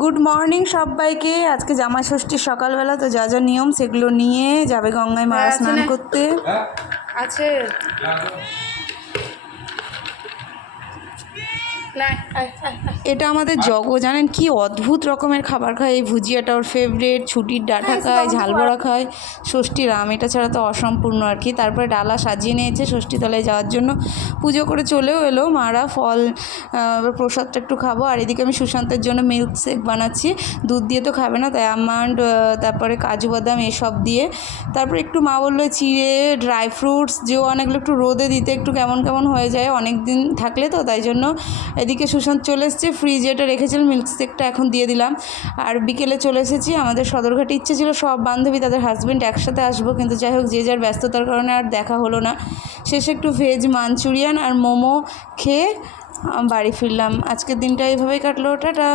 Good morning সবাইকে। আজকে জামাই ষষ্ঠীর সকালবেলা, তো যা যা নিয়ম সেগুলো নিয়ে যাবে গঙ্গায় মা স্নান করতে। আছে এটা আমাদের জগ, জানেন কি অদ্ভুত রকমের খাবার খায়। এই ভুজিয়াটা ওর ফেভারিট, ছুটির ডাঁটা খায়, ঝাল বড়া খায়, ষষ্ঠীর আম, এটা ছাড়া তো অসম্পূর্ণ আর কি। তারপরে ডালা সাজিয়ে নিয়েছে ষষ্ঠীতলায় যাওয়ার জন্য, পুজো করে চলেও এলো। মারা ফল প্রসাদটা একটু খাবো। আর এদিকে আমি সুশান্তের জন্য মিল্ক শেক বানাচ্ছি। দুধ দিয়ে তো খাবে না, তাই আমন্ড, তারপরে কাজু বাদাম এসব দিয়ে। তারপরে একটু মা বললো চিড়ে, ড্রাই ফ্রুটস যে অনেকগুলো একটু রোদে দিতে একটু কেমন কেমন হয়ে যায় অনেক দিন থাকলে, তো তাই জন্য। এদিকে সুশান্ত চলে এসেছে, ফ্রিজে এটা রেখেছিলাম, মিল্কশেকটা এখন দিয়ে দিলাম। আর বিকেলে চলে এসেছি আমাদের সদরঘাটে। ইচ্ছে ছিল সব বান্ধবী তাদের হাজব্যান্ড একসাথে আসবো, কিন্তু যাই হোক যে যার ব্যস্ততার কারণে আর দেখা হলো না। শেষে একটু ভেজ মাঞ্চুরিয়ান আর মোমো খেয়ে বাড়ি ফিরলাম। আজকের দিনটা এইভাবেই কাটলো। টাটা।